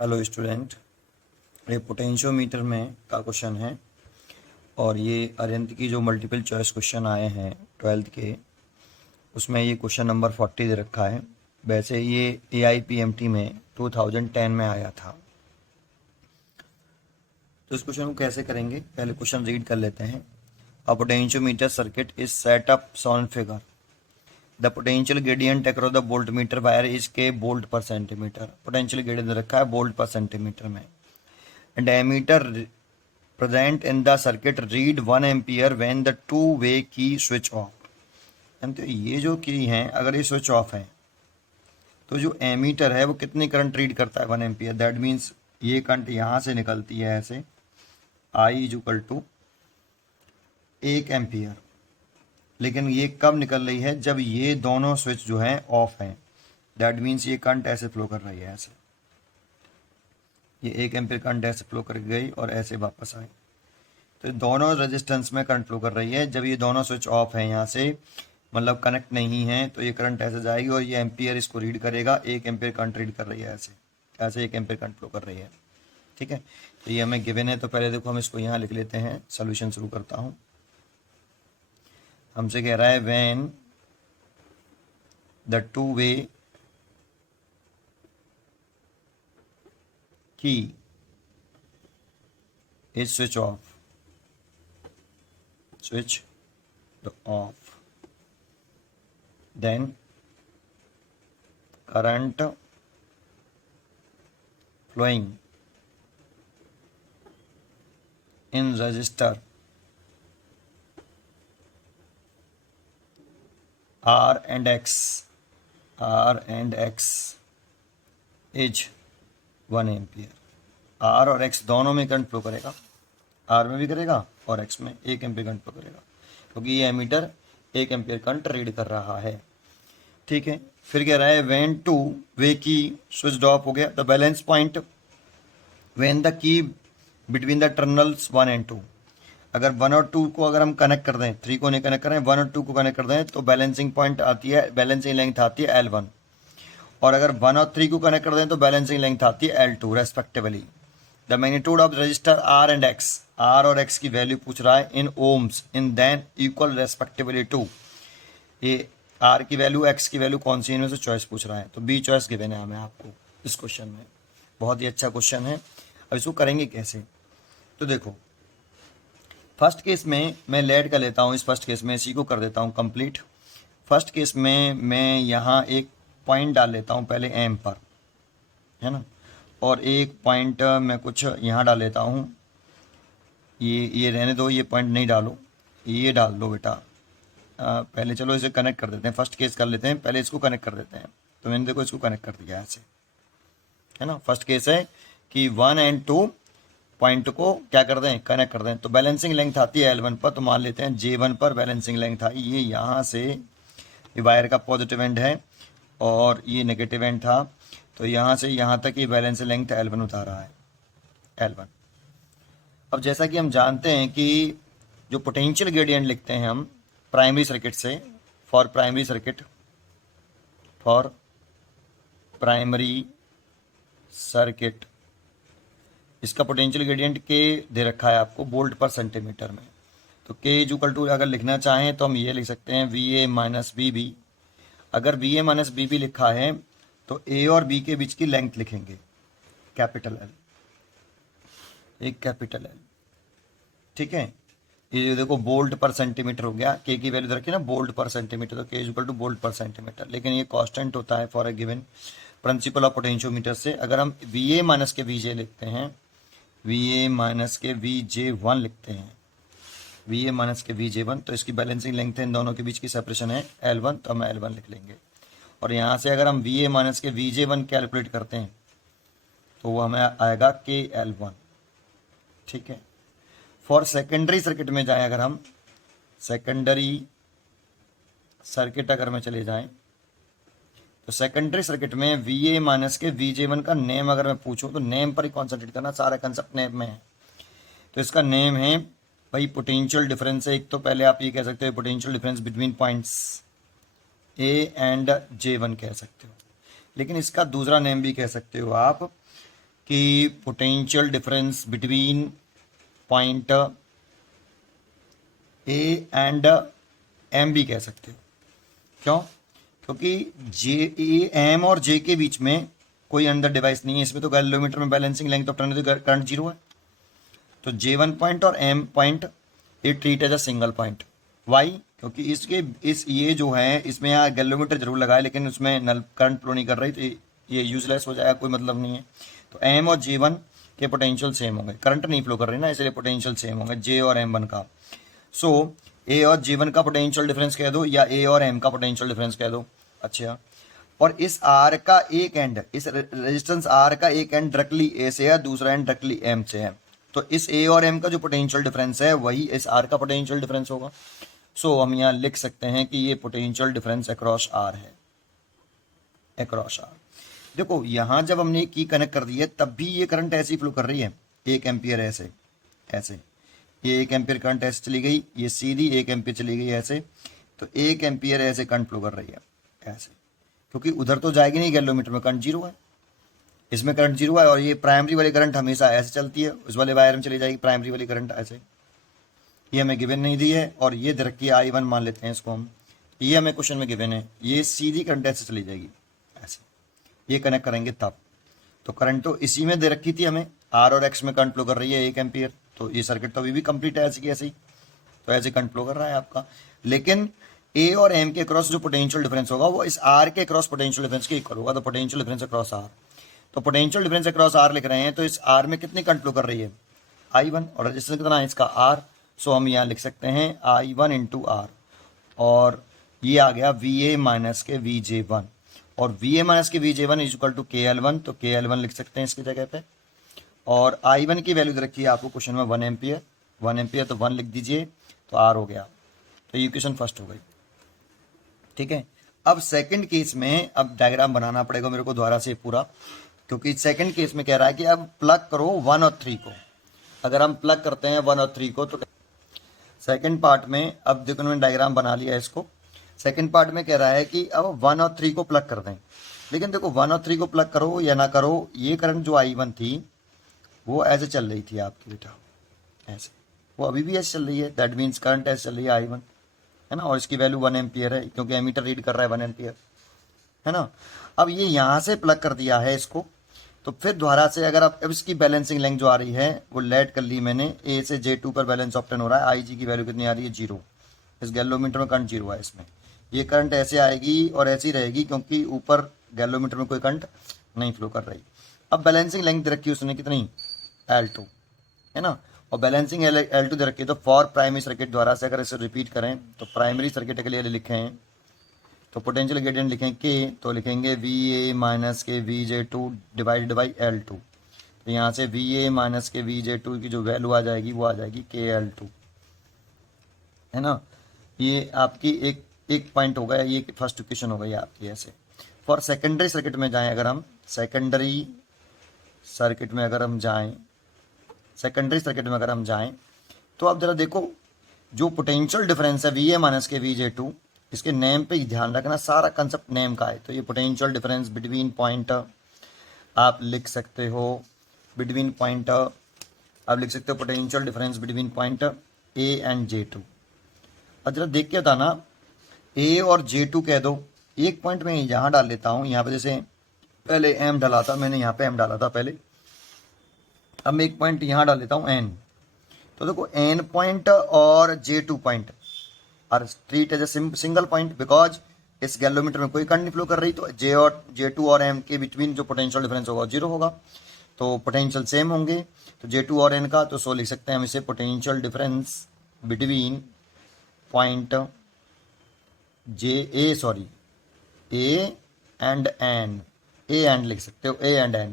Hello student, ये potentiometer में का क्वेश्चन है और ये अरिहंत की जो मल्टीपल चॉइस क्वेश्चन आए हैं 12th के, उसमें ये क्वेश्चन नंबर 40 दे रखा है। वैसे ये AIPMT में 2010 में आया था। तो इस क्वेश्चन को कैसे करेंगे, पहले क्वेश्चन रीड कर लेते हैं। A potentiometer circuit is set up shown figure. The potential gradient across the voltmeter wire is K volt per centimetre. Potential gradient रखा है वोल्ट पर सेंटीमीटर में। And ammeter present in the circuit read 1 ampere when the two way key switch off। तो ये जो की है, अगर ये स्विच ऑफ है तो जो एमीटर है वो कितनी करंट रीड करता है 1 एम्पियर। दैट मीन्स ये करंट यहाँ से निकलती है ऐसे, I is equal to 1 ampere. लेकिन ये कब निकल रही है, जब ये दोनों स्विच जो है ऑफ हैं। दैट मीन्स ये करंट ऐसे फ्लो कर रही है, ऐसे ये 1 एम्पियर करंट ऐसे फ्लो कर गई और ऐसे वापस आई। तो दोनों रेजिस्टेंस में करंट फ्लो कर रही है। जब ये दोनों स्विच ऑफ है, यहाँ से मतलब कनेक्ट नहीं है, तो ये करंट ऐसे जाएगी और ये एम्पियर इसको रीड करेगा। 1 एम्पियर करंट रीड कर रही है, ऐसे ऐसे 1 एम्पियर करंट फ्लो कर रही है। ठीक है, तो ये हमें गिवन है। तो पहले देखो हम इसको यहाँ लिख लेते हैं, सोल्यूशन शुरू करता हूँ। हमसे कह रहा है व्हेन द टू वे की is switch off, switch the off, then current flowing in resistor R and X is 1 ampere. R और X दोनों में करंट फ्लो करेगा, R में भी करेगा और X में 1 एम्पियर करंट फ्लो करेगा, क्योंकि ये एमीटर 1 एम्पियर करंट रीड कर रहा है। ठीक है, फिर कह रहा है व्हेन टू वे की स्विच ऑफ हो गया, the balance point when the key between the terminals 1 and 2। अगर 1 और 2 को अगर हम कनेक्ट कर दें, 3 को नहीं कनेक्ट करें, 1 और 2 को कनेक्ट कर दें, तो बैलेंसिंग पॉइंट आती है, बैलेंसिंग लेंथ आती है L1। और अगर 1 और 3 को कनेक्ट कर दें तो बैलेंसिंग लेंथ आती है L2 respectively. The magnitude of resistor R and X, R और एक्स की वैल्यू पूछ रहा है in ohms in then equal respectively to. ये आर की वैल्यू एक्स की वैल्यू कौन सी है, इनमें से चॉइस पूछ रहा है। तो बी चॉइस गिवन है हमें आपको इस क्वेश्चन में। बहुत ही अच्छा क्वेश्चन है। अब इसको करेंगे कैसे, तो देखो फर्स्ट केस में मैं लेट कर लेता हूँ। इस फर्स्ट केस में इसी को कर देता हूँ कंप्लीट। फर्स्ट केस में मैं यहाँ एक पॉइंट डाल लेता हूँ पहले एम पर, है ना, और एक पॉइंट मैं कुछ यहाँ डाल लेता हूँ। ये रहने दो, ये पॉइंट नहीं डालो, ये डाल दो बेटा। पहले चलो इसे कनेक्ट कर देते हैं, फर्स्ट केस कर लेते हैं, पहले इसको कनेक्ट कर देते हैं। तो मैंने देखो इसको कनेक्ट कर दिया ऐसे, है ना। फर्स्ट केस है कि 1 एंड 2 पॉइंट को क्या कर दें, कनेक्ट कर दें। तो बैलेंसिंग लेंथ आती है L1 पर, तो मान लेते हैं J1 पर बैलेंसिंग लेंथ आई। ये यहाँ से ये वायर का पॉजिटिव एंड है और ये नेगेटिव एंड था, तो यहाँ से यहाँ तक ये बैलेंस लेंथ L1 उठा रहा है, L1। अब जैसा कि हम जानते हैं कि जो पोटेंशियल ग्रेडियंट लिखते हैं हम प्राइमरी सर्किट से, फॉर प्राइमरी सर्किट, इसका पोटेंशियल ग्रेडियंट के दे रखा है आपको वोल्ट पर सेंटीमीटर में। तो के इज इक्वल टू अगर लिखना चाहें तो हम ये लिख सकते हैं VA माइनस BB। अगर VA माइनस BB लिखा है तो A और B के बीच की लेंथ लिखेंगे कैपिटल L, एक कैपिटल L। ठीक है, ये देखो वोल्ट पर सेंटीमीटर हो गया, के की वैल्यू रखी ना वोल्ट पर सेंटीमीटर, तो के is equal two volt per centimetre. लेकिन ये कांस्टेंट होता है for a given principle of potentiometer से। अगर हम VA माइनस के VJ लिखते हैं, VA माइनस के VJ1 लिखते हैं, VA माइनस के VJ1, तो इसकी बैलेंसिंग लेंथ है, इन दोनों के बीच की सेपरेशन है L1, तो हम L1 लिख लेंगे। और यहाँ से अगर हम VA माइनस के VJ1 कैलकुलेट करते हैं तो वो हमें आएगा KL1। ठीक है, फॉर सेकेंडरी सर्किट में जाएं, अगर हम सेकेंडरी सर्किट अगर में चले जाएं, तो सेकेंडरी सर्किट में VA माइनस के VJ1 का नेम अगर मैं पूछूं, तो नेम पर ही कॉन्सेंट्रेट करना, सारा कंसेप्ट नेम में है। तो इसका नेम है भाई पोटेंशियल डिफरेंस है। एक तो पहले आप ये कह सकते हो potential difference between points A and J1 कह सकते हो, लेकिन इसका दूसरा नेम भी कह सकते हो आप कि potential difference between point A and M भी कह सकते हो। क्यों? क्योंकि जे ए एम और जे के बीच में कोई अंदर डिवाइस नहीं है, इसमें तो गैलोमीटर में balancing length of turn current zero है। तो J1 पॉइंट और M पॉइंट ये treat as a single point. Why? क्योंकि इस ये जो है इसमें यहाँ गैलोमीटर जरूर लगा है लेकिन उसमें नल करंट फ्लो नहीं कर रही, तो ये यूजलेस हो जाएगा, कोई मतलब नहीं है। तो M और J1 के पोटेंशियल सेम होंगे, करंट नहीं फ्लो कर रही ना, इसलिए पोटेंशियल सेम होंगे J और M1 का। सो A और J1 का पोटेंशियल डिफरेंस कह दो या A और M का पोटेंशियल डिफरेंस कह दो। अच्छा, और इस R का एक एंड, इस रेजिस्टेंस R का एक एंड डायरेक्टली A से है, दूसरा एंड डायरेक्टली M से है। तो इस A और M का जो पोटेंशियल डिफरेंस है वही इस R का पोटेंशियल डिफरेंस होगा। सो हम यहाँ लिख सकते हैं कि ये पोटेंशियल डिफरेंस अक्रॉस R है, अक्रॉस R। देखो यहाँ जब हमने की कनेक्ट कर दी है तब भी ये करंट ऐसी फ्लो कर रही है, 1 एम्पियर ऐसे ऐसे, ये 1 एम्पियर करंट ऐसे चली गई, ये सीधी 1 एम्पियर चली गई ऐसे, तो 1 एम्पियर ऐसे करंट फ्लो कर रही है ऐसे, क्योंकि उधर तो जाएगी नहीं, गैलोमीटर में करंट जीरो है, इसमें करंट जीरो है। और ये प्राइमरी वाली करंट हमेशा ऐसे चलती है, उस वाले वायर में चली जाएगी प्राइमरी वाली करंट ऐसे। ये हमें गिवन नहीं दी है और ये दे रखी है I1 मान लेते हैं इसको हम, ये हमें क्वेश्चन में गिवन है, ये सीधी करंट ऐसे चली जाएगी ऐसे, ये कनेक्ट करेंगे तब। तो करंट तो इसी में दे रखी थी हमें, R और X में करंट फ्लो कर रही है 1 एम्पियर, तो ये सर्किट तो अभी भी कंप्लीट है ऐसे की ऐसे ही, तो ऐसे करंट फ्लो कर रहा है आपका। लेकिन A और M के क्रॉस जो पोटेंशियल डिफरेंस होगा वो इस R के क्रॉस पोटेंशियल डिफरेंस के इक्वल होगा, तो पोटेंशियल डिफरेंस अक्रॉस R। तो पोटेंशियल डिफरेंस अक्रॉस R लिख रहे हैं, तो इस R में कितनी करंट फ्लो कर रही है I1, और रेजिस्टेंस कितना है इसका R। सो हम यहाँ लिख सकते हैं I1 इंटू R, और ये आ गया VA माइनस के VJ1, और VA माइनस के VJ1 is equal to KL1, तो KL1 लिख सकते हैं इसकी जगह पे। और I1 की वैल्यू दे रखी है आपको क्वेश्चन में 1 एम्पियर, 1 एम्पियर तो 1 लिख दीजिए, तो R हो गया। तो ये इक्वेशन फर्स्ट हो गई, ठीक है। अब सेकंड केस में अब डायग्राम बनाना पड़ेगा मेरे को दोबारा से पूरा, क्योंकि सेकंड केस में कह रहा है कि अब प्लग करो 1 और 3 को। अगर हम प्लग करते हैं 1 और 3 को तो सेकंड पार्ट में, अब देखो मैंने डायग्राम बना लिया इसको, सेकंड पार्ट में कह रहा है कि अब 1 और 3 को प्लग कर दें। लेकिन देखो 1 और 3 को प्लग करो या ना करो, ये करंट जो I1 थी वो ऐसे चल रही थी आपकी बेटा, ऐसे, वो अभी भी ऐसे चल रही है, दैट मीन्स करंट ऐसे चल रही है I1, है ना, और इसकी वैल्यू 1 एम्पियर है क्योंकि एमीटर रीड कर रहा है 1 एम्पियर, है ना। अब ये यहाँ से प्लग कर दिया है इसको, तो फिर दोबारा से अगर आप अब इसकी बैलेंसिंग लेंथ जो आ रही है वो लेट कर ली मैंने, A से J2 पर बैलेंस ऑप्टेन हो रहा है, IG की वैल्यू कितनी आ रही है 0, इस गैलोमीटर में करंट 0 है, इसमें ये करंट ऐसे आएगी और ऐसी रहेगी क्योंकि ऊपर गैलोमीटर में कोई करंट नहीं फ्लो कर रही। अब बैलेंसिंग लेंथ रखी उसने कितनी L2, है ना, और बैलेंसिंग L2 दे रखी है। तो फॉर प्राइमरी सर्किट द्वारा से अगर इसे रिपीट करें तो प्राइमरी सर्किट के लिए लिखे हैं तो पोटेंशियल ग्रेडियंट लिखें के, तो लिखेंगे VA माइनस के VJ2 डिवाइडेड बाई L2। तो यहाँ से VA माइनस के VJ2 की जो वैल्यू आ जाएगी वो आ जाएगी KL2, है ना। ये आपकी एक पॉइंट हो गया, ये फर्स्ट इक्वेशन हो गई आपकी ऐसे। फॉर सेकेंडरी सर्किट में जाएं, अगर हम सेकेंडरी सर्किट में अगर हम जाएं, सेकेंडरी सर्किट में अगर हम जाएं तो आप जरा देखो जो पोटेंशियल डिफरेंस है VA माइनस के VJ2, इसके नेम पे ही ध्यान रखना, सारा कंसेप्ट नेम का है। तो ये पोटेंशियल डिफरेंस बिटवीन पॉइंट आप लिख सकते हो, बिटवीन पॉइंट आप लिख सकते हो potential difference between point A and J2। अब जरा देख के था ना, A और J2 कह दो, एक पॉइंट मैं यहाँ डाल लेता हूँ, यहाँ पे जैसे पहले M डाला था मैंने, यहाँ पे M डाला था पहले, अब मैं एक पॉइंट यहाँ डाल लेता हूँ N। तो देखो N पॉइंट और J2 point are treat as a single point, because इस गैलोमीटर में कोई करंट नहीं फ्लो कर रही, तो J2 और M के बिटवीन जो पोटेंशियल डिफरेंस होगा 0 होगा, तो पोटेंशियल सेम होंगे। तो J2 और N का, तो सो लिख सकते हैं हम इसे potential difference between point A and N, A and लिख सकते हो, A एंड N।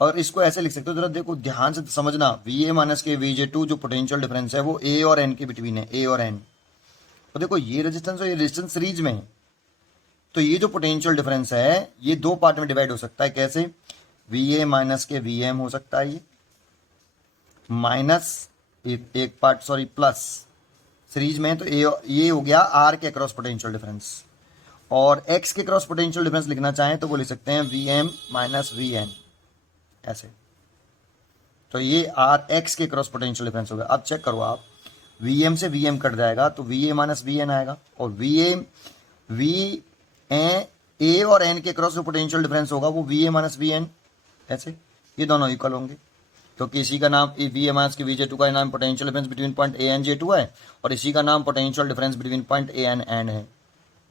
और इसको ऐसे लिख सकते हो, जरा देखो ध्यान से समझना, VA माइनस के VJ2 जो पोटेंशियल डिफरेंस है वो A और N के बिटवीन है, A और N। तो देखो ये रेजिस्टेंस और ये रेजिस्टेंस सीरीज में है, तो ये जो पोटेंशियल डिफरेंस है ये दो पार्ट में डिवाइड हो सकता है। कैसे? VA माइनस के VM हो सकता है, ये माइनस एक पार्ट सॉरी प्लस सीरीज में है, तो ये हो गया R के अक्रॉस पोटेंशियल डिफरेंस। और X के क्रॉस पोटेंशियल डिफरेंस लिखना चाहें तो वो लिख सकते हैं VM माइनस VN, ऐसे। तो ये आर एक्स के क्रॉस पोटेंशियल डिफरेंस हो गया। अब चेक करो आप, वी एम से वी एम कट जाएगा तो V A minus V N आएगा, और वी ए और एन के क्रॉस जो पोटेंशियल डिफरेंस होगा वो V A minus V N, ऐसे ये दोनों इक्वल होंगे, क्योंकि इसी का नाम वी ए माइनस की वी जे टू का नाम potential difference between point A and J two है, और इसी का नाम potential difference between point A and N है,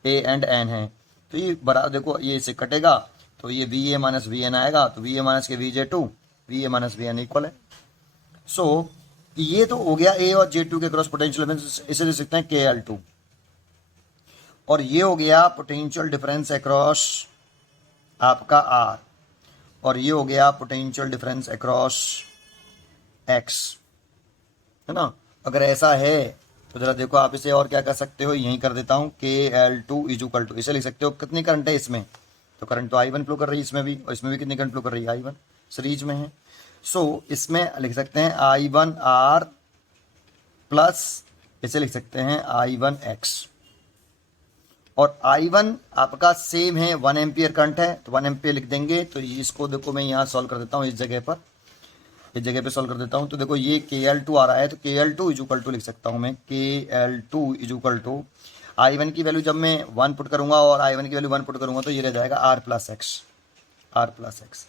ए एंड एन है। तो ये बराबर देखो, ये इसे कटेगा तो ये V A minus V N आएगा, तो वी ए माइनस के V J two V A minus V N equal है। सो ये तो हो गया ए और जे टू के क्रॉस पोटेंशियल डिफरेंस, इसे लिख सकते हैं के एल टू, और ये हो गया पोटेंशियल डिफरेंस अक्रॉस आपका आर, और ये हो गया पोटेंशियल डिफरेंस अक्रॉस एक्स, है ना। अगर ऐसा है तो जरा देखो आप इसे और क्या कर सकते हो, यहीं कर देता हूं, K L two is equal to, इसे लिख सकते हो कितनी करंट है इसमें, तो करंट तो आई वन फ्लो कर रही है इसमें भी, और इसमें भी कितनी करंट फ्लो कर रही है, आई वन, सीरीज में है। सो इसमें लिख सकते हैं आई वन आर प्लस, इसे लिख सकते हैं आई वन एक्स, और आई वन आपका सेम है 1 एम्पियर करंट है, तो 1 एम्पियर लिख देंगे। तो इसको देखो मैं यहाँ सॉल्व कर देता हूँ, इस जगह पर, इस जगह पे सॉल्व कर देता हूँ। तो देखो ये के एल टू आ रहा है, तो K L two is equal to लिख सकता हूँ मैं, K L two is equal to I one की वैल्यू जब मैं 1 पुट करूंगा और आई वन की वैल्यू 1 पुट करूंगा तो ये रह जाएगा R plus X, R plus X,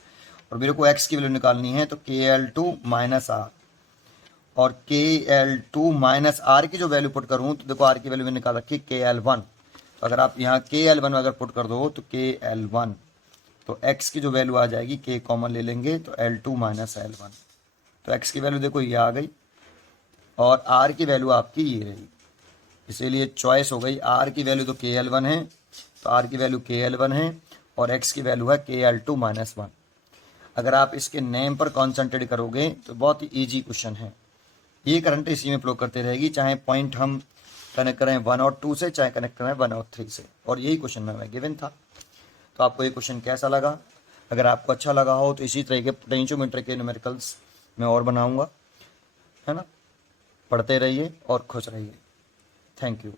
और मेरे को एक्स की वैल्यू निकालनी है, तो K L to minus are, और के एल टू माइनस आर की जो वैल्यू पुट करूँ तो देखो आर की वैल्यू मैंने निकाल रखी के एल वन, तो अगर आप यहाँ के एल वन अगर पुट कर दो तो के एल वन, तो एक्स की जो वैल्यू आ जाएगी, के कॉमन ले लेंगे तो L two minus L one, तो एक्स की वैल्यू देखो ये आ गई, और आर की वैल्यू आपकी ये रही, इसीलिए चॉइस हो गई, आर की वैल्यू तो के एल वन है, तो आर की वैल्यू के एल वन है, और एक्स की वैल्यू है के एल टू माइनस वन। अगर आप इसके नेम पर कॉन्सेंट्रेट करोगे तो बहुत ही ईजी क्वेश्चन है। ये करंट इसी में फ्लो करते रहेगी, चाहे पॉइंट हम कनेक्ट करें 1 और 2 से, चाहे कनेक्ट करें 1 और 3 से, और यही क्वेश्चन में गिवन था। तो आपको ये क्वेश्चन कैसा लगा? अगर आपको अच्छा लगा हो तो इसी तरह के पोटेंशियोमीटर के न्यूमेरिकल्स मैं और बनाऊंगा, है ना। पढ़ते रहिए और खुश रहिए। Thank you.